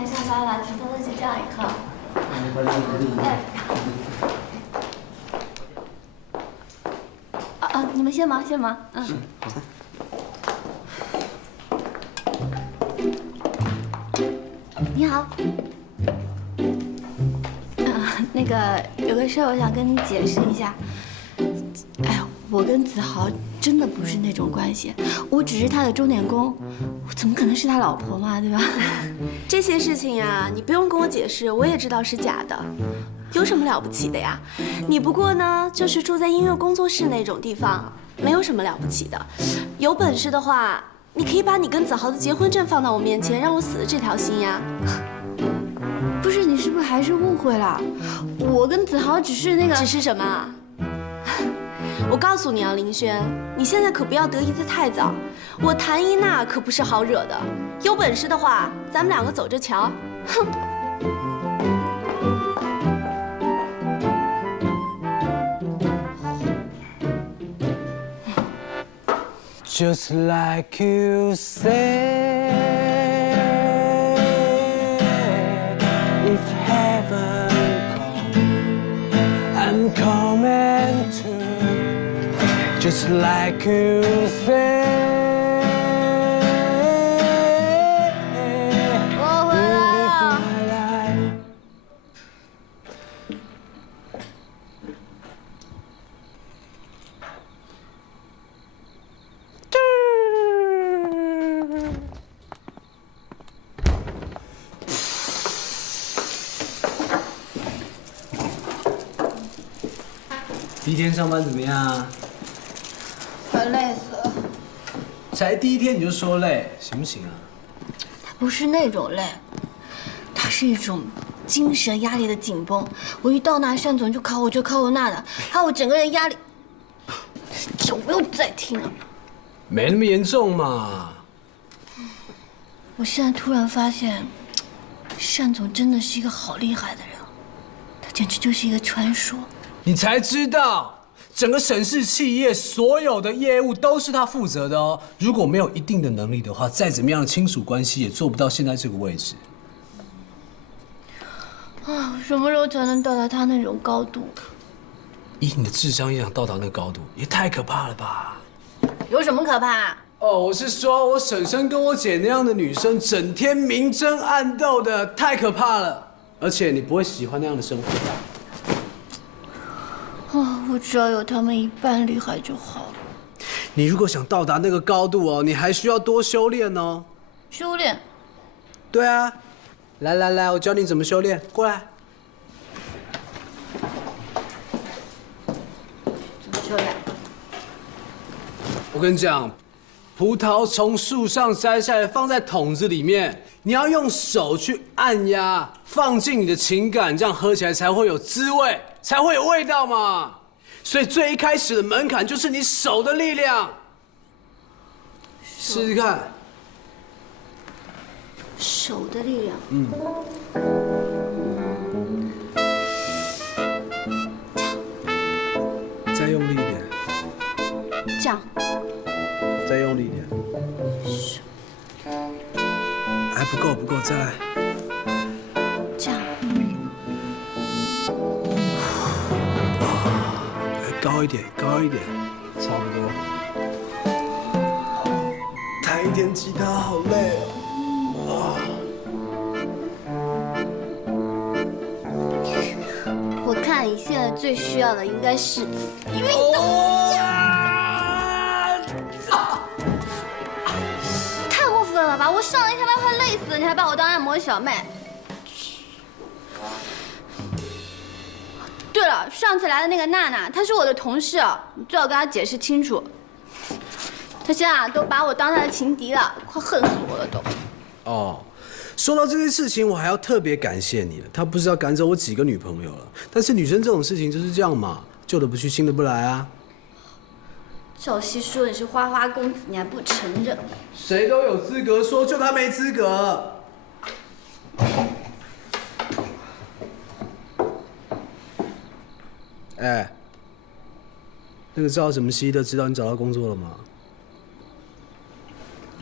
该上班了，请多多指教以后。你们先忙，先忙。嗯。好的。你好。那个有个事儿我想跟你解释一下。哎呀，我跟子豪真的不是那种关系，我只是他的钟点工，我怎么可能是他老婆嘛，对吧？这些事情呀，你不用跟我解释，我也知道是假的。有什么了不起的呀？你不过呢，就是住在音乐工作室那种地方，没有什么了不起的。有本事的话，你可以把你跟子豪的结婚证放到我面前，让我死了这条心呀。不是，你是不是还是误会了？我跟子豪只是那个……只是什么啊？我告诉你啊，林轩，你现在可不要得意得太早。我谭一娜可不是好惹的，有本事的话，咱们两个走着瞧。哼。Just like you said, if heaven comes, I'm coming to. Just like you said. 我回来了。第一天上班怎么样？快累死了。才第一天你就说累，行不行啊？它不是那种累，它是一种精神压力的紧绷。我一到那，单总就考我这考我那的，还有我整个人压力。有没有在听啊？没那么严重嘛。我现在突然发现，单总真的是一个好厉害的人，他简直就是一个传说。你才知道，整个省市企业所有的业务都是他负责的哦。如果没有一定的能力的话，再怎么样的亲属关系也做不到现在这个位置。啊，什么时候才能到达他那种高度？以你的智商也想到达那个高度，也太可怕了吧？有什么可怕？哦，我是说，我婶婶跟我姐那样的女生，整天明争暗斗的，太可怕了。而且你不会喜欢那样的生活吧？啊，我只要有他们一半厉害就好了。你如果想到达那个高度哦，你还需要多修炼哦。修炼？对啊，来来来，我教你怎么修炼，过来。怎么修炼？我跟你讲，葡萄从树上摘下来，放在桶子里面，你要用手去按压，放进你的情感，这样喝起来才会有滋味，才会有味道嘛。所以最一开始的门槛就是你手的力量，试试看。手的力量。再用力一点。这样。再用力一点。还不够，不够，再来。这样。高一点，高一点，差不多。弹一点吉他好累哦。我看你现在最需要的应该是运动一下。太过分了吧！我上了一天班快累死了，你还把我当按摩小妹。对了，上次来的那个娜娜，她是我的同事，你最好跟她解释清楚。她现在都把我当她的情敌了，快恨死我了都。哦，说到这件事情，我还要特别感谢你了。他不知道赶走我几个女朋友了，但是女生这种事情就是这样嘛，旧的不去，新的不来啊。赵熙说你是花花公子，你还不承认？谁都有资格说，就他没资格。哎，那个赵什么熙的，知道你找到工作了吗？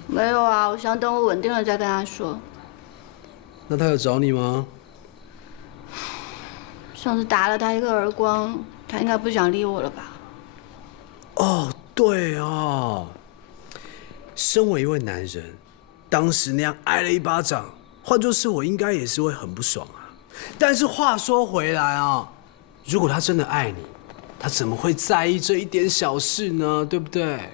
没有啊，我想等我稳定了再跟他说。那他有找你吗？上次打了他一个耳光，他应该不想理我了吧？哦，对哦。身为一位男人，当时那样挨了一巴掌，换作是我，应该也是会很不爽啊。但是话说回来啊，如果他真的爱你，他怎么会在意这一点小事呢？对不对？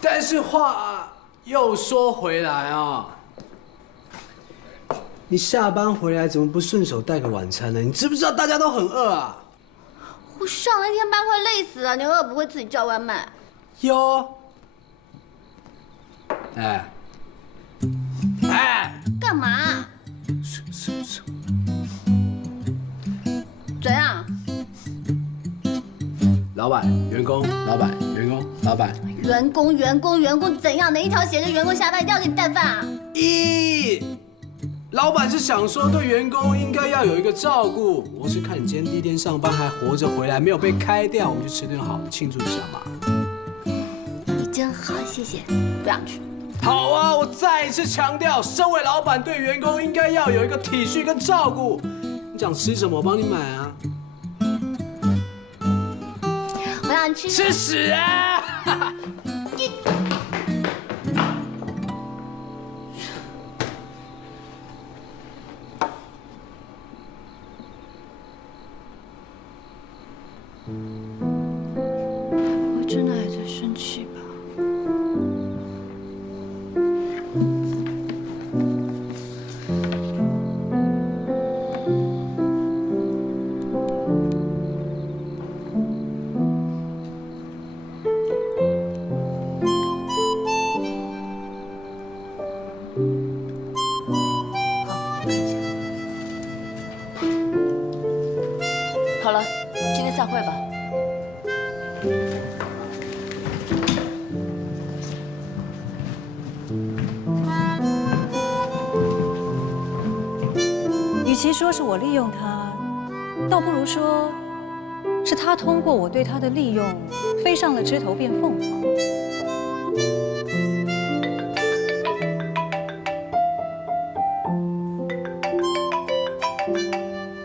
但是话又说回来啊，你下班回来怎么不顺手带个晚餐呢？你知不知道大家都很饿啊？我上了一天班快累死了，你饿不会自己叫外卖？有。哎，干嘛？怎样？老板、员工、老板、员工、老板。员工怎样？哪一条写着员工下班一定要给你带饭啊？老板是想说对员工应该要有一个照顾。我是看你今天第一天上班还活着回来，没有被开掉，我们就吃顿好的庆祝一下嘛。你真好，谢谢。不想去。好啊，我再一次强调，身为老板对员工应该要有一个体恤跟照顾。你想吃什么，我帮你买啊。我想吃。吃屎啊！我真的还在生气吧？好了，今天散会吧。与其说是我利用他，倒不如说是他通过我对他的利用，飞上了枝头变凤凰。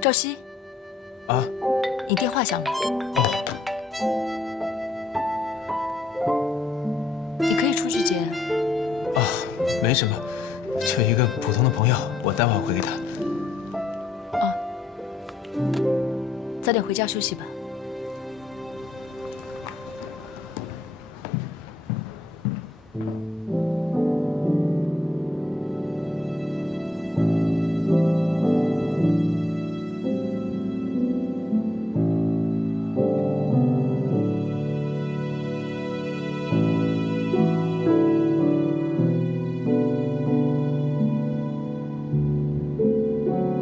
赵熙，啊，你电话响了。你可以出去接。啊，没什么，就一个普通的朋友，我待会儿回给他。早点回家休息吧。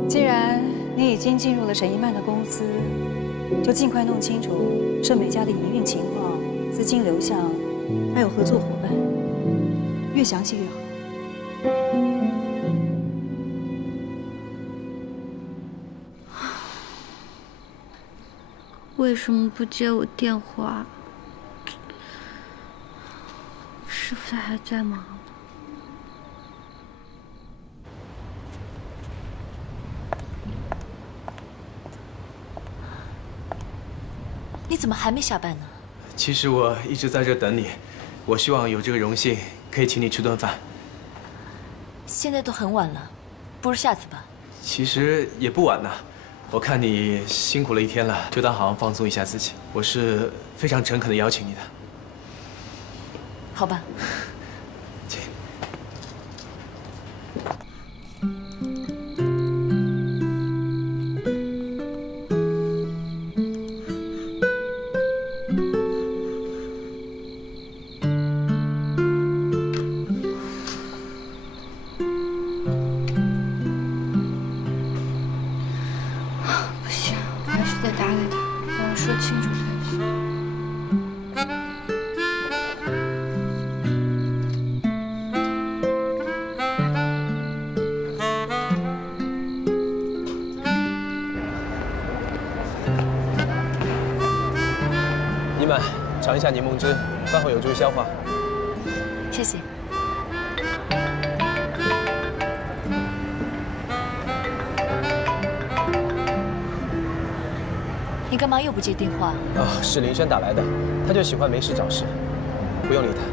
既然你已经进入了沈一曼的公司，就尽快弄清楚盛美家的营运情况、资金流向，还有合作伙伴，越详细越好。为什么不接我电话？师傅他还在吗？你怎么还没下班呢？其实我一直在这等你，我希望有这个荣幸可以请你吃顿饭。现在都很晚了，不如下次吧。其实也不晚呢，我看你辛苦了一天了，就当好好放松一下自己。我是非常诚恳地邀请你的。好吧。请。不行，我还是得打给他，让他说清楚才行。你们尝一下柠檬汁，饭后有助于消化。谢谢。你干嘛又不接电话？啊，是林轩打来的，他就喜欢没事找事，不用理他。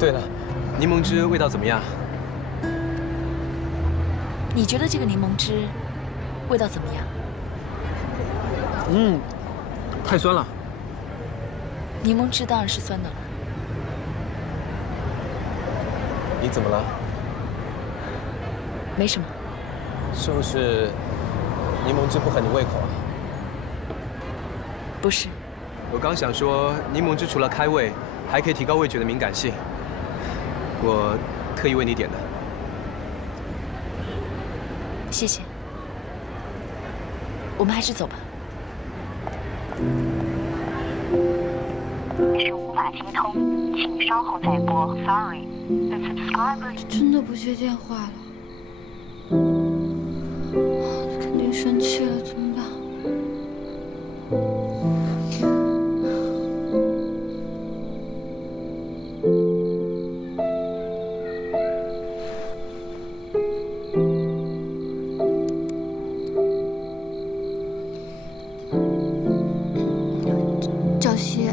对了，柠檬汁味道怎么样？你觉得这个柠檬汁味道怎么样？太酸了。柠檬汁当然是酸的了。你怎么了？没什么。是不是柠檬汁不合你胃口啊？不是。我刚想说，柠檬汁除了开胃，还可以提高味觉的敏感性。我特意为你点的。谢谢。我们还是走吧。是无法接通，请稍后再拨。Sorry, the subscriber. 真的不接电话了，肯定生气了，怎么办？赵熙，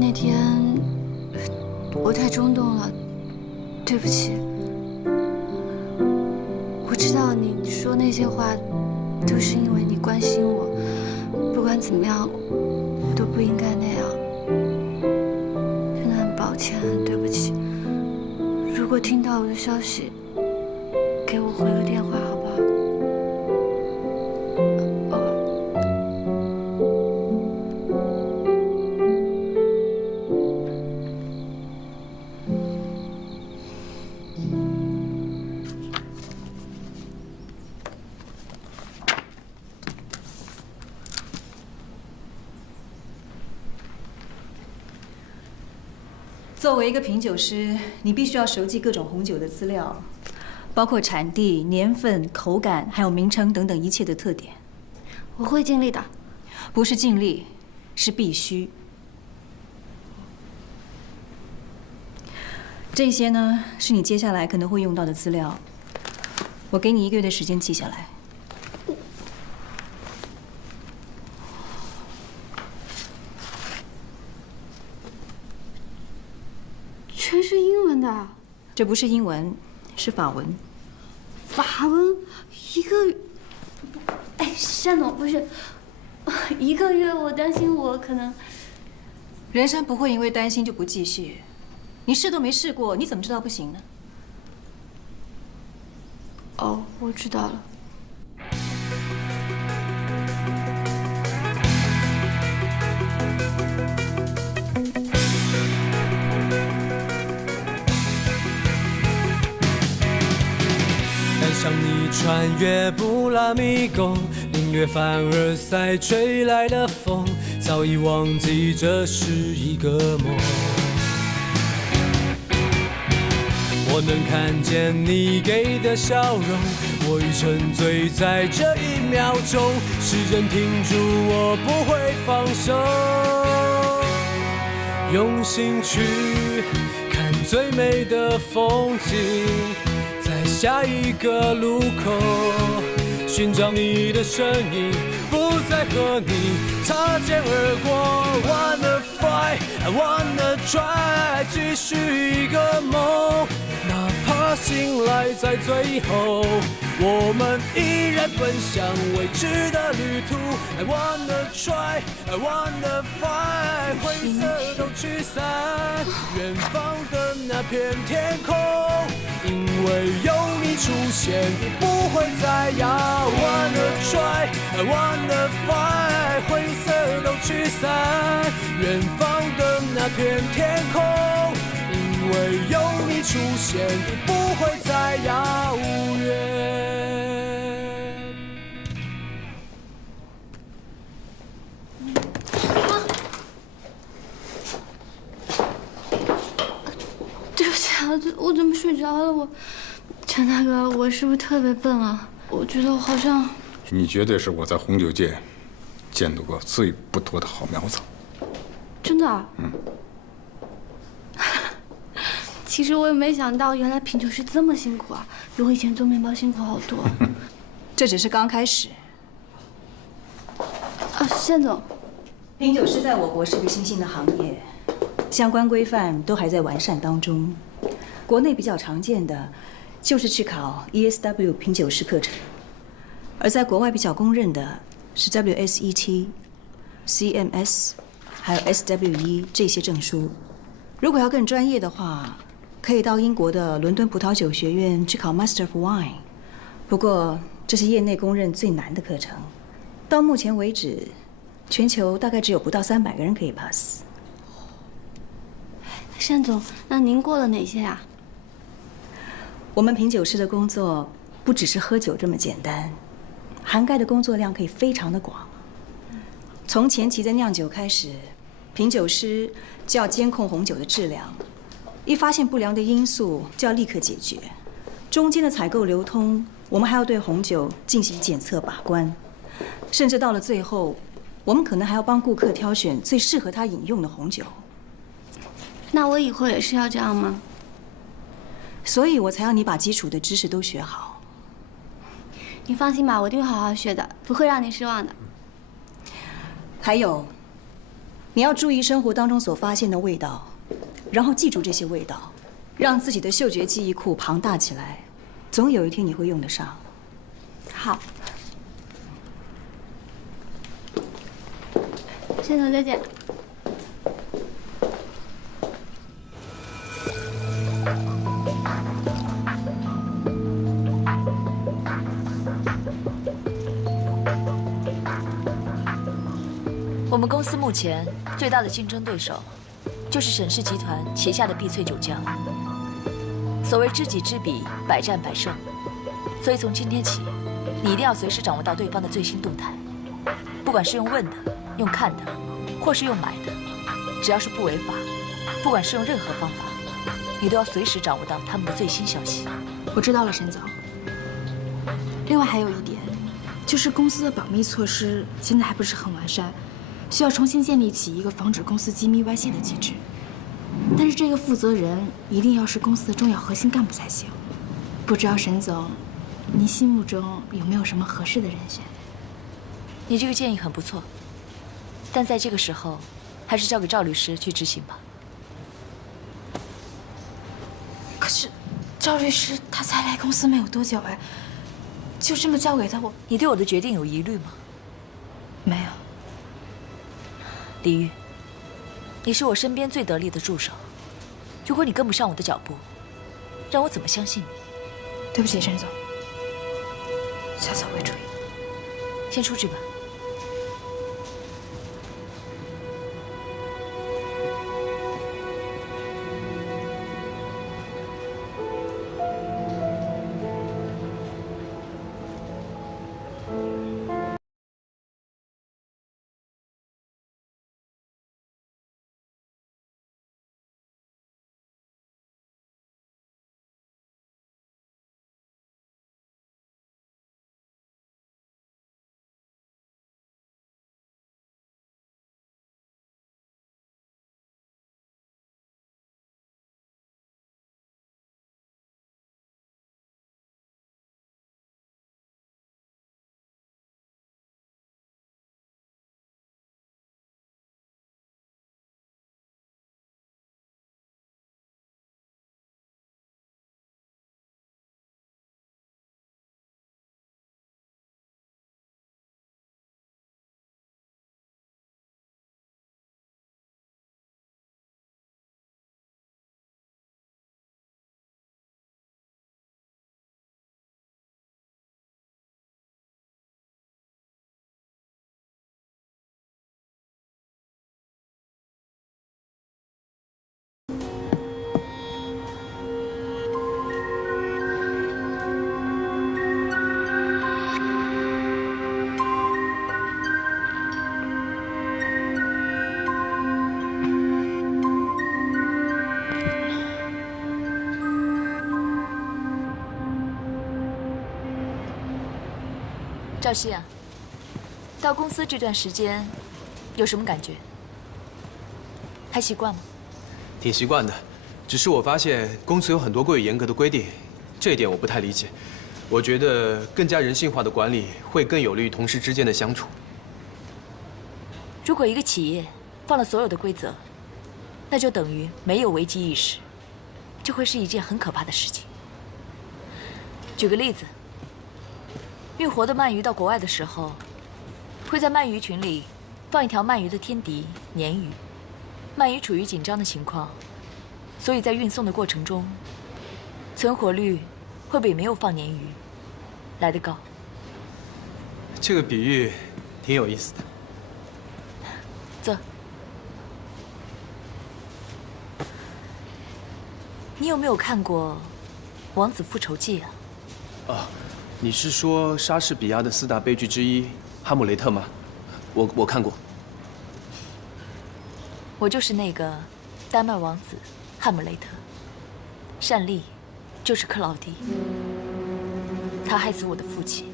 那天我太冲动了，对不起。我知道你说那些话都是因为你关心我，不管怎么样，我都不应该那样。真的很抱歉，对不起。如果听到我的消息，给我回个电话好不好？作为一个品酒师，你必须要熟记各种红酒的资料，包括产地、年份、口感，还有名称等等一切的特点。我会尽力的。不是尽力，是必须。这些呢，是你接下来可能会用到的资料。我给你1个月的时间记下来。全是英文的。这不是英文，是法文。法文一个，哎，单总不是1个月，我担心我可能。人生不会因为担心就不继续，你试都没试过，你怎么知道不行呢？哦，我知道了。像你穿越布拉米宫，领略凡尔赛吹来的风，早已忘记这是一个梦。我能看见你给的笑容，我已沉醉在这1秒钟，时针停住，我不会放手，用心去看最美的风景。在下一个路口，寻找你的身影，不再和你擦肩而过。Wanna fly, I wanna try， 继续一个梦，哪怕醒来在最后，我们依然奔向未知的旅途。I wanna try, I wanna fly， 灰色都驱散，远方的那片天空。因为有你出现，已不会再遥。Wanna try, I wanna fly， 灰色都驱散，远方的那片天空。因为有你出现，已不会再遥远。对不起啊，我怎么睡着了？陈大哥，我是不是特别笨啊？我觉得我好像……你绝对是我在红酒界见到过最不多的好苗子。真的啊？其实我也没想到，原来品酒师这么辛苦啊，比我以前做面包辛苦好多。这只是刚开始。啊，单总，品酒师在我国是个新兴的行业，相关规范都还在完善当中。国内比较常见的就是去考 ESW 品酒师课程，而在国外比较公认的是 WSET、CMS， 还有 SWE 这些证书。如果要更专业的话，可以到英国的伦敦葡萄酒学院去考 Master of Wine。不过这是业内公认最难的课程，到目前为止，全球大概只有不到300个人可以 pass。单总，那您过了哪些啊？我们品酒师的工作不只是喝酒这么简单，涵盖的工作量可以非常的广。从前期的酿酒开始，品酒师就要监控红酒的质量，一发现不良的因素就要立刻解决。中间的采购流通，我们还要对红酒进行检测把关，甚至到了最后，我们可能还要帮顾客挑选最适合他饮用的红酒。那我以后也是要这样吗？所以我才要你把基础的知识都学好。你放心吧，我一定会好好学的，不会让您失望的。还有，你要注意生活当中所发现的味道，然后记住这些味道，让自己的嗅觉记忆库庞大起来，总有一天你会用得上。好，单总再见。我们公司目前最大的竞争对手，就是沈氏集团旗下的碧翠酒浆。所谓知己知彼，百战百胜。所以从今天起，你一定要随时掌握到对方的最新动态，不管是用问的、用看的，或是用买的，只要是不违法，不管是用任何方法，你都要随时掌握到他们的最新消息。我知道了，沈总。另外还有一点，就是公司的保密措施现在还不是很完善，需要重新建立起一个防止公司机密外泄的机制。但是这个负责人一定要是公司的重要核心干部才行。不知道沈总，您心目中有没有什么合适的人选？你这个建议很不错，但在这个时候，还是交给赵律师去执行吧。可是，赵律师他才来公司没有多久哎，就这么交给他，你对我的决定有疑虑吗？没有。李玉，你是我身边最得力的助手，如果你跟不上我的脚步，让我怎么相信你？对不起，沈总，下次我会注意。先出去吧。赵熙啊，到公司这段时间，有什么感觉？还习惯吗？挺习惯的，只是我发现公司有很多过于严格的规定，这一点我不太理解。我觉得更加人性化的管理会更有利于同事之间的相处。如果一个企业放了所有的规则，那就等于没有危机意识，这会是一件很可怕的事情。举个例子，运活的鳗鱼到国外的时候，会在鳗鱼群里放一条鳗鱼的天敌鲶鱼。鳗鱼处于紧张的情况，所以在运送的过程中，存活率会比没有放鲶鱼来得高。这个比喻挺有意思的。坐。你有没有看过《王子复仇记》啊？啊，你是说莎士比亚的4大悲剧之一《哈姆雷特》吗？我看过。我就是那个丹麦王子汉姆雷特，善利就是克劳狄。他害死我的父亲，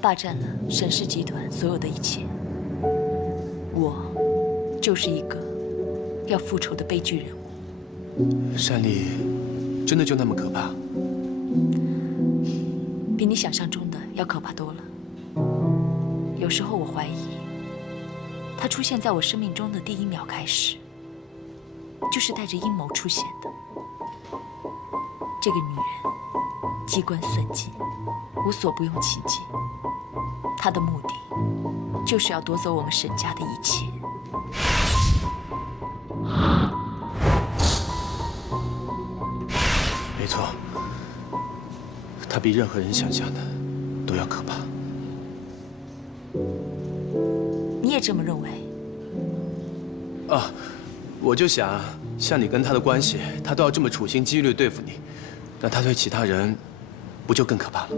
霸占了沈氏集团所有的一切。我就是一个要复仇的悲剧人物。善利真的就那么可怕？比你想象中的要可怕多了。有时候我怀疑，她出现在我生命中的第1秒开始，就是带着阴谋出现的。这个女人机关算尽，无所不用其极。她的目的就是要夺走我们沈家的一切。没错，她比任何人想象的都要可怕。你也这么认为？啊，我就想，像你跟他的关系，他都要这么处心积虑对付你，那他对其他人，不就更可怕了？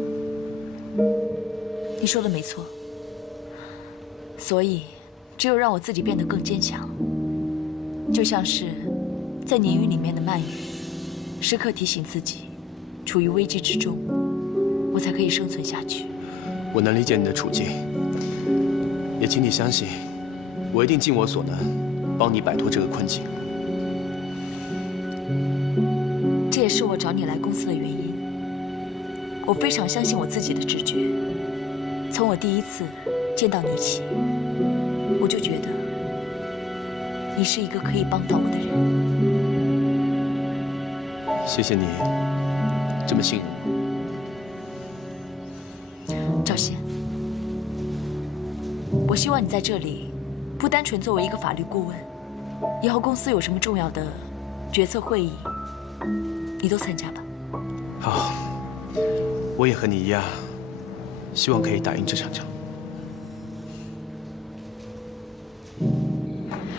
你说的没错。所以，只有让我自己变得更坚强，就像是在鲶鱼里面的鳗鱼，时刻提醒自己，处于危机之中，我才可以生存下去。我能理解你的处境，也请你相信，我一定尽我所能，帮你摆脱这个困境。这也是我找你来公司的原因。我非常相信我自己的直觉。从我第一次见到你起，我就觉得你是一个可以帮到我的人。谢谢你这么信任我。赵贤，我希望你在这里不单纯作为一个法律顾问，以后公司有什么重要的决策会议，你都参加吧。好，我也和你一样，希望可以打赢这场仗。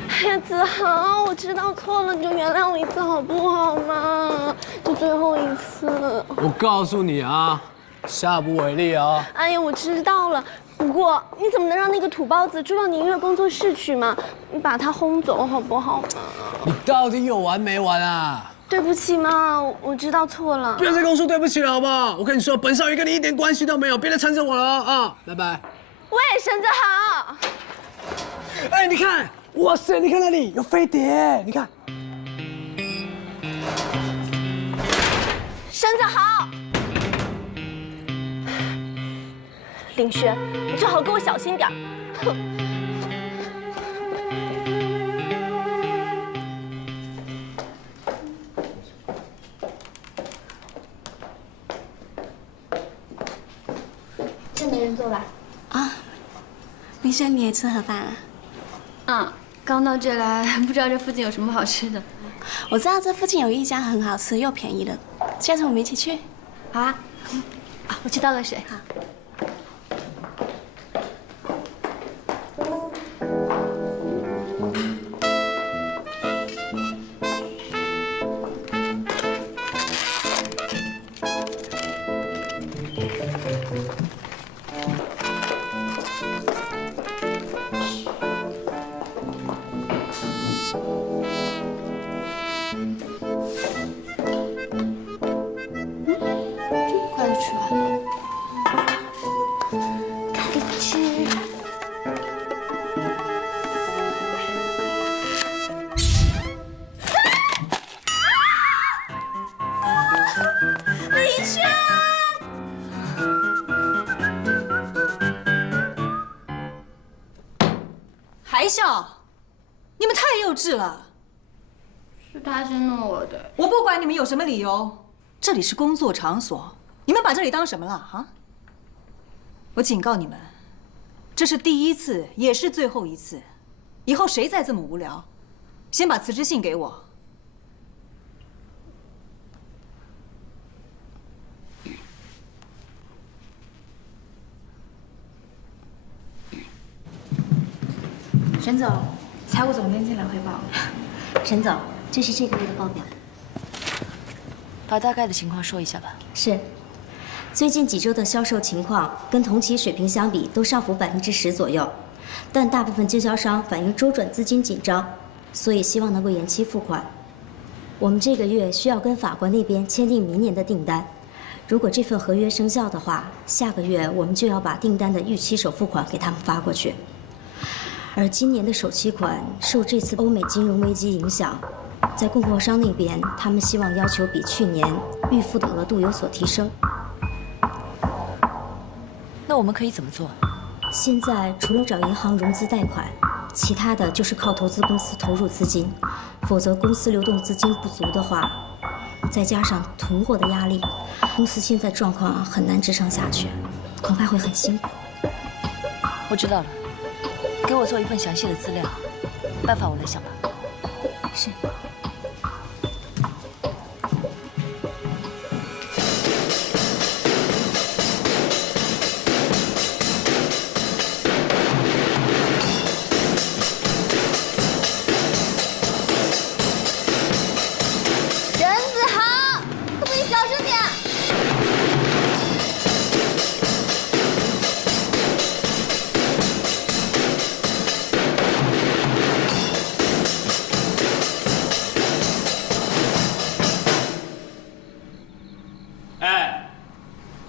哎呀，子豪，我知道错了，你就原谅我一次好不好嘛？就最后一次。我告诉你啊，下不为例啊。哎呀，我知道了。不过你怎么能让那个土包子住到你音乐工作室去嘛？你把他轰走好不好嘛？你到底有完没完啊？对不起嘛，我知道错了。不要再跟我说对不起了，好不好？我跟你说，本少爷跟你一点关系都没有，别再缠着我了啊！拜拜。喂，沈子豪。哎，你看，哇塞，你看那里有飞碟，你看。沈子豪。林轩，你最好跟我小心点。哼。这没人做吧？啊，林轩，你也吃盒饭了？嗯，刚到这来，不知道这附近有什么好吃的。我知道这附近有一家很好吃又便宜的，下次我们一起去。好啊。啊，我知道了，水。好。还笑？你们太幼稚了！是他先弄我的。我不管你们有什么理由，这里是工作场所，你们把这里当什么了啊？我警告你们，这是第一次，也是最后一次。以后谁再这么无聊，先把辞职信给我。沈总，财务总监进来汇报。沈总，这是这个月的报表。把大概的情况说一下吧。是，最近几周的销售情况跟同期水平相比都上浮10%左右，但大部分经销商反映周转资金紧张，所以希望能够延期付款。我们这个月需要跟法国那边签订明年的订单，如果这份合约生效的话，下个月我们就要把订单的预期首付款给他们发过去。而今年的首期款受这次欧美金融危机影响，在供货商那边，他们希望要求比去年预付的额度有所提升。那我们可以怎么做？现在除了找银行融资贷款，其他的就是靠投资公司投入资金，否则公司流动资金不足的话，再加上囤货的压力，公司现在状况很难支撑下去，恐怕会很辛苦。我知道了，给我做一份详细的资料，办法我来想吧。是。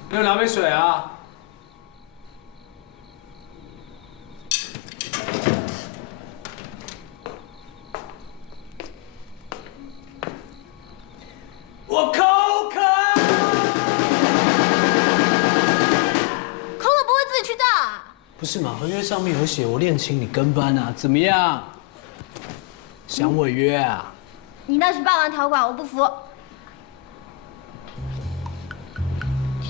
给我拿杯水啊！我口渴。口渴不会自己去倒啊？不是嘛？合约上面有写我练请你跟班啊，怎么样？想违约啊？你那是霸王条款，我不服。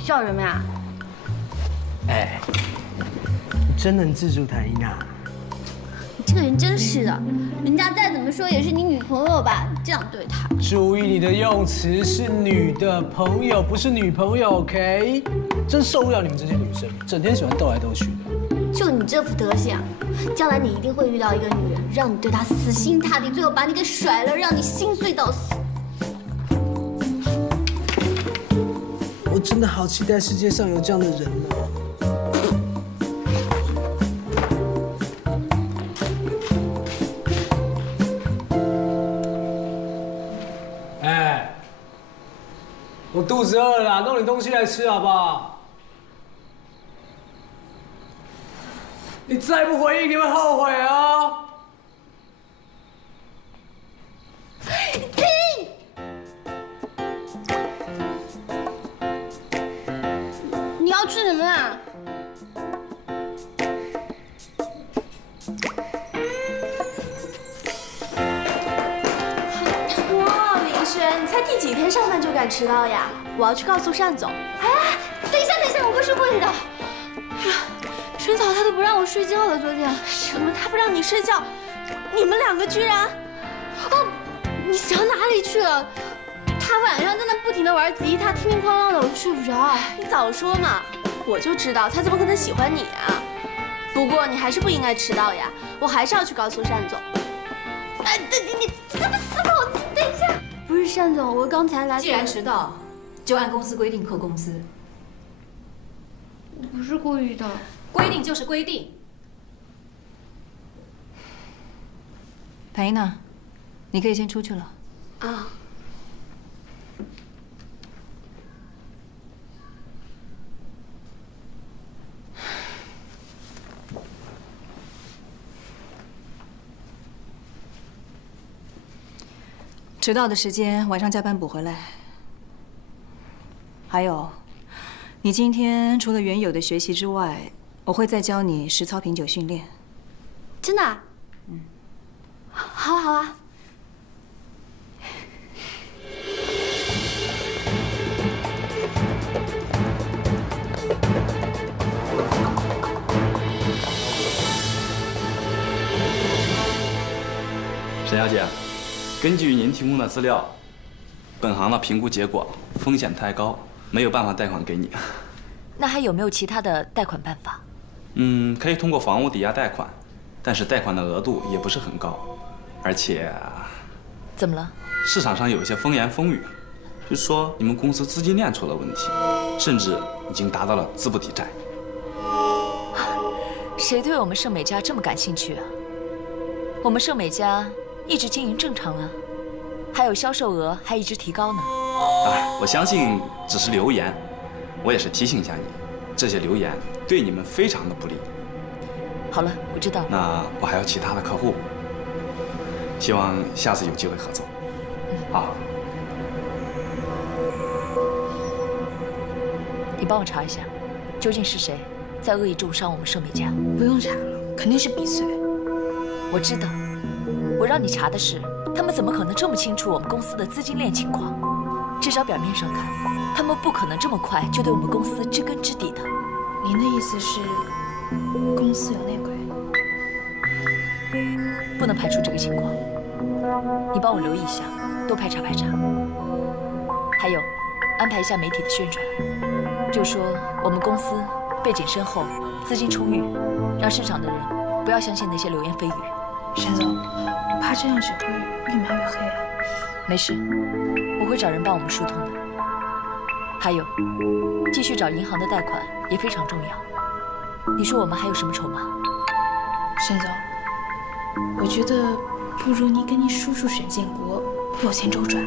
笑什么呀？哎，你真能自助谈音啊？你这个人真是的，人家再怎么说也是你女朋友吧？这样对她。注意你的用词，是女的朋友，不是女朋友 ，OK？ 真受不了你们这些女生，整天喜欢斗来斗去的。就你这副德行，将来你一定会遇到一个女人，让你对她死心塌地，最后把你给甩了，让你心碎到死。我真的好期待世界上有这样的人哦。哎，我肚子饿了啦，弄点东西来吃好不好？你再不回应，你会后悔哦。你要吃什么啊？哇，林轩，你才第几天上班就敢迟到呀？我要去告诉单总。哎，等一下，我不是故意的。哎呀，沈嫂她都不让我睡觉了，昨天。什么？她不让你睡觉？你们两个居然……哦，你想哪里去了？他晚上在那不停的玩吉他，叮叮哐啷的，我就睡不着。你早说嘛！我就知道他怎么可能喜欢你啊！不过你还是不应该迟到呀，我还是要去告诉单总。哎，你这么死脑筋！等一下，不是单总，我刚才来。既然迟到，就按公司规定扣工资。我不是故意的，规定就是规定。裴娜，你可以先出去了。啊。迟到的时间晚上加班补回来。还有，你今天除了原有的学习之外，我会再教你实操品酒训练。真的啊？好啊，好啊。沈小姐，根据您提供的资料，本行的评估结果风险太高，没有办法贷款给你。那还有没有其他的贷款办法？可以通过房屋抵押贷款，但是贷款的额度也不是很高，而且怎么了？市场上有一些风言风语，就是说你们公司资金链出了问题，甚至已经达到了资不抵债。谁对我们盛美家这么感兴趣啊？我们盛美家一直经营正常啊，还有销售额还一直提高呢。我相信只是流言，我也是提醒一下你，这些流言对你们非常的不利。好了，我知道了。那我还有其他的客户，希望下次有机会合作。好。你帮我查一下，究竟是谁在恶意重伤我们盛美家？不用查了，肯定是比穗。我知道，我让你查的是，他们怎么可能这么清楚我们公司的资金链情况？至少表面上看，他们不可能这么快就对我们公司知根知底的。您的意思是，公司有内鬼？不能排除这个情况。你帮我留意一下，多排查排查。还有，安排一下媒体的宣传，就说我们公司背景深厚，资金充裕，让市场的人不要相信那些流言蜚语。沈总，我怕这样只会越描越黑啊。没事，我会找人帮我们疏通的。还有，继续找银行的贷款也非常重要。你说我们还有什么筹码？沈总，我觉得不如你跟你叔叔沈建国有钱周转，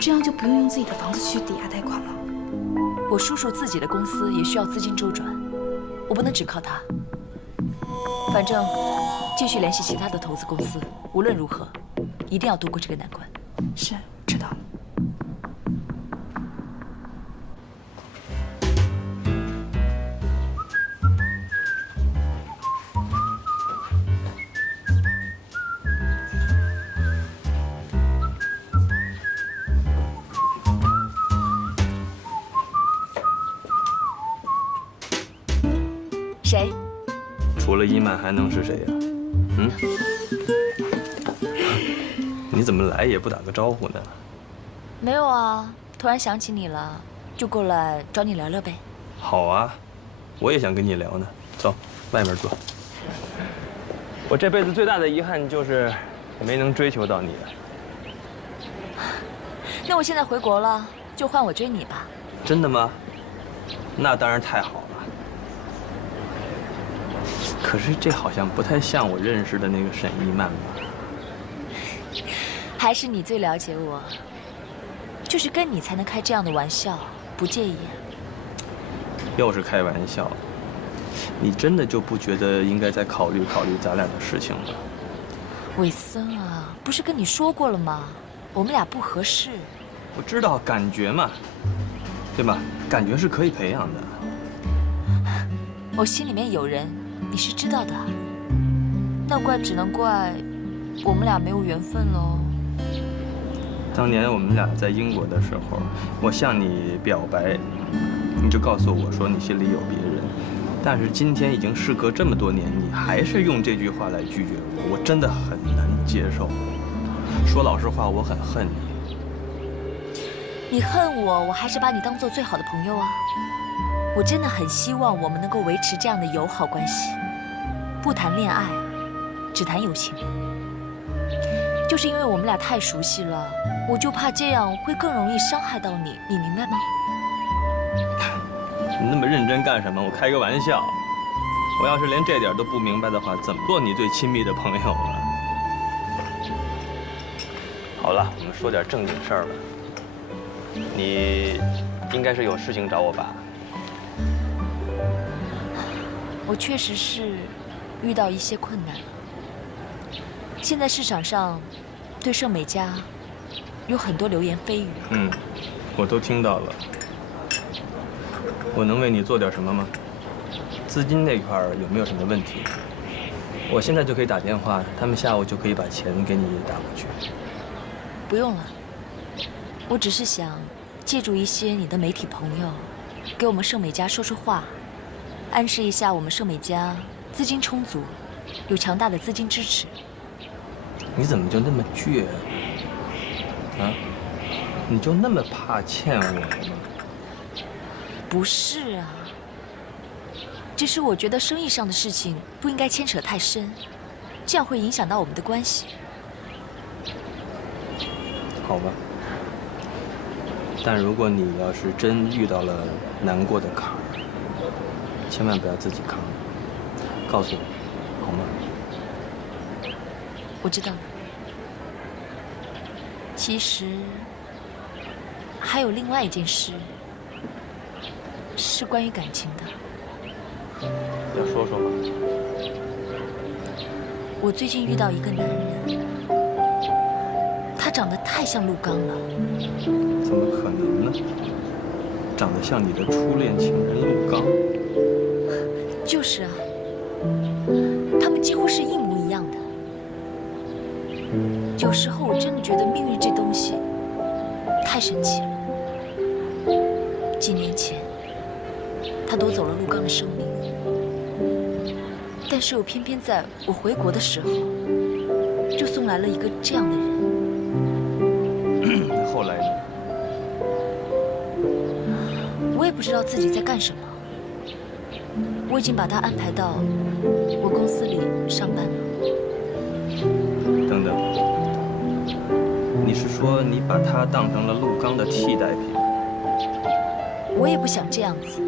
这样就不用自己的房子去抵押贷款了。我叔叔自己的公司也需要资金周转，我不能只靠他。反正继续联系其他的投资公司，无论如何，一定要度过这个难关。是，知道了。谁？除了伊曼还能是谁呀？你怎么来也不打个招呼呢？没有啊，突然想起你了，就过来找你聊聊呗。好啊，我也想跟你聊呢。走，外面坐。我这辈子最大的遗憾就是没能追求到你。那我现在回国了，就换我追你吧。真的吗？那当然太好了。可是这好像不太像我认识的那个沈一曼吧？还是你最了解我，就是跟你才能开这样的玩笑，不介意？又是开玩笑，你真的就不觉得应该再考虑考虑咱俩的事情吗？伟森啊，不是跟你说过了吗？我们俩不合适。我知道感觉嘛，对吧？感觉是可以培养的。我心里面有人，你是知道的。那只能怪我们俩没有缘分喽。当年我们俩在英国的时候，我向你表白，你就告诉我说你心里有别人。但是今天已经事隔这么多年，你还是用这句话来拒绝我，我真的很难接受。说老实话，我很恨你。你恨我，我还是把你当做最好的朋友啊。我真的很希望我们能够维持这样的友好关系，不谈恋爱，只谈友情。就是因为我们俩太熟悉了，我就怕这样会更容易伤害到你，你明白吗？你那么认真干什么？我开个玩笑。我要是连这点都不明白的话，怎么做你最亲密的朋友啊？好了，我们说点正经事儿了。你应该是有事情找我吧？我确实是遇到一些困难。现在市场上对盛美家有很多流言蜚语。我都听到了。我能为你做点什么吗？资金那块有没有什么问题？我现在就可以打电话，他们下午就可以把钱给你打过去。不用了，我只是想借助一些你的媒体朋友，给我们盛美家说说话，暗示一下我们盛美家资金充足，有强大的资金支持。你怎么就那么倔啊？你就那么怕欠我吗？不是啊，只是我觉得生意上的事情不应该牵扯太深，这样会影响到我们的关系。好吧，但如果你要是真遇到了难过的坎儿，千万不要自己扛，告诉我，好吗？我知道了。其实还有另外一件事，是关于感情的。要说说吗？我最近遇到一个男人，他长得太像陆刚了。怎么可能呢？长得像你的初恋情人陆刚？就是啊，他们几乎是一模一样的。有时候我真的觉得命运这东西太神奇了。几年前，他夺走了陆刚的生命，但是又偏偏在我回国的时候，就送来了一个这样的人。后来呢？我也不知道自己在干什么。我已经把他安排到我公司里上班了。等等，你是说你把他当成了陆刚的替代品？我也不想这样子，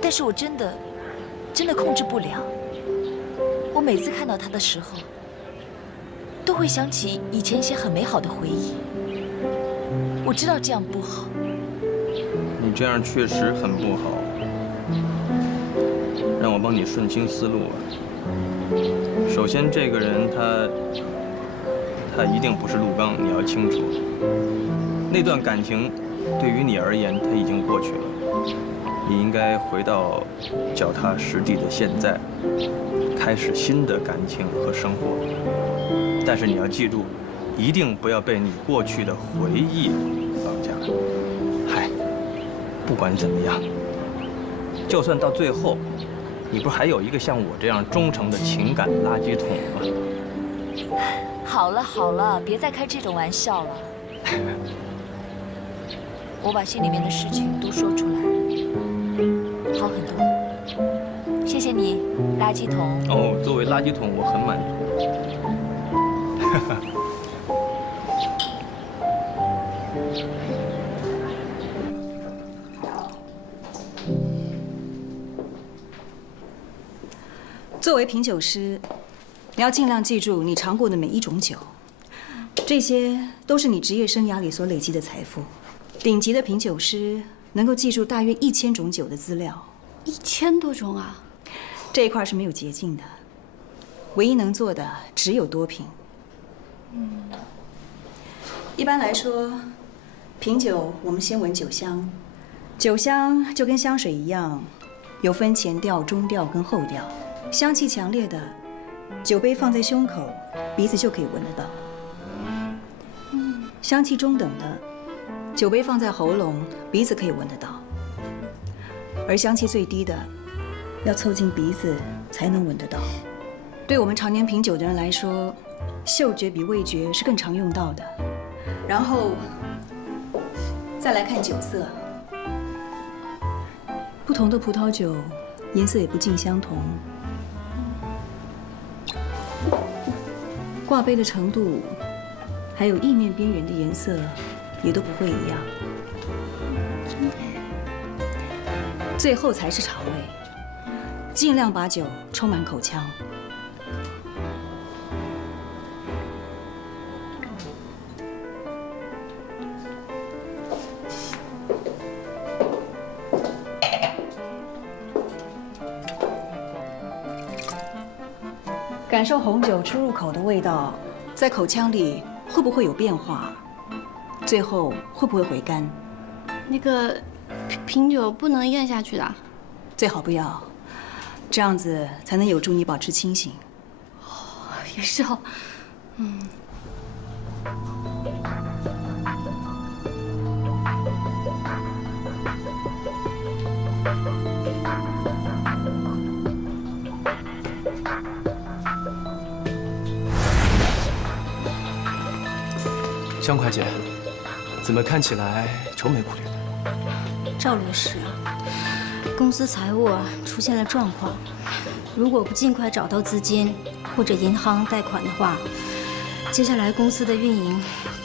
但是我真的控制不了。我每次看到他的时候，都会想起以前一些很美好的回忆。我知道这样不好。你这样确实很不好，让我帮你顺清思路啊。首先，这个人他一定不是陆刚，你要清楚。那段感情对于你而言，他已经过去了。你应该回到脚踏实地的现在，开始新的感情和生活。但是你要记住，一定不要被你过去的回忆绑架。嗨，不管怎么样，就算到最后，你不是还有一个像我这样忠诚的情感垃圾桶吗？好了好了，别再开这种玩笑了。我把心里面的事情都说出来，好很多。谢谢你，垃圾桶。哦，作为垃圾桶，我很满足。作为品酒师，你要尽量记住你尝过的每一种酒，这些都是你职业生涯里所累积的财富。顶级的品酒师能够记住大约1000种酒的资料，1000多种啊！这一块是没有捷径的，唯一能做的只有多品。一般来说，品酒我们先闻酒香，酒香就跟香水一样，有分前调、中调跟后调。香气强烈的，酒杯放在胸口，鼻子就可以闻得到。香气中等的，酒杯放在喉咙，鼻子可以闻得到。而香气最低的，要凑近鼻子才能闻得到。对我们常年品酒的人来说，嗅觉比味觉是更常用到的。然后再来看酒色，不同的葡萄酒颜色也不尽相同。挂杯的程度，还有液面边缘的颜色，也都不会一样。最后才是茶味，尽量把酒充满口腔。感受红酒出入口的味道，在口腔里会不会有变化？最后会不会回甘？那个品酒不能咽下去的，最好不要。只这样子才能有助你保持清醒。也是哦，江会计，怎么看起来愁眉苦脸的？赵律师，公司财务出现了状况，如果不尽快找到资金或者银行贷款的话，接下来公司的运营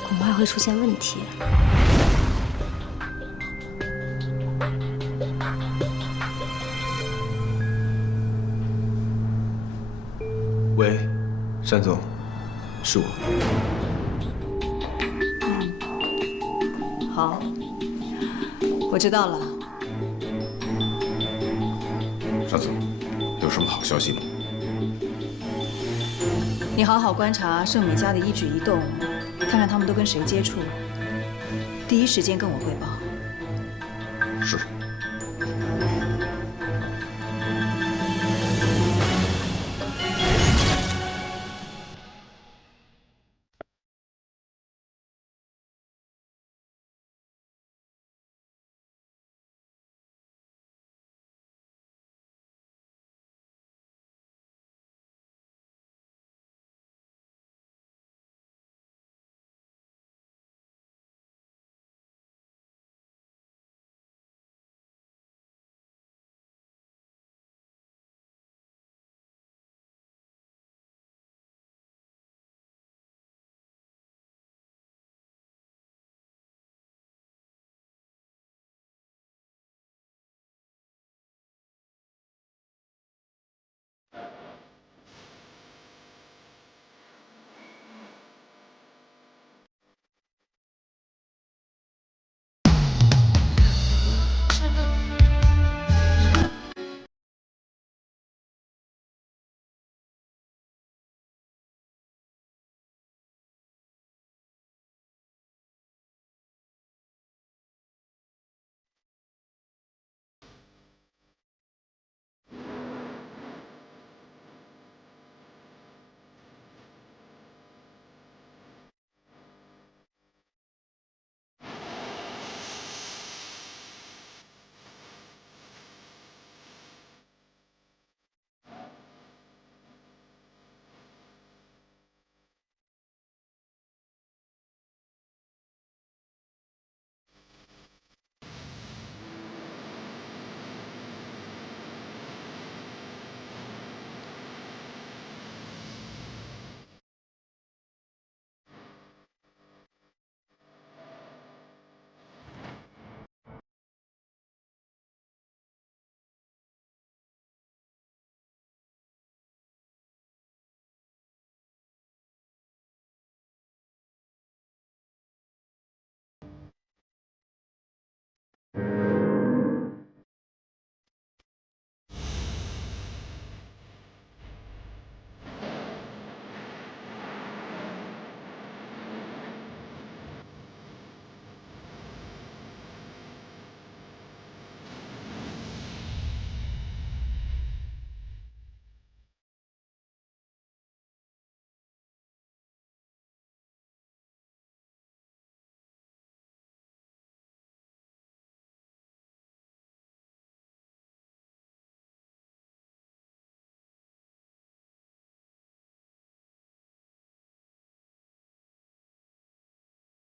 恐怕会出现问题。喂，单总，是我。好，我知道了。单总，有什么好消息吗？你好好观察盛美家的一举一动，看看他们都跟谁接触，第一时间跟我汇报。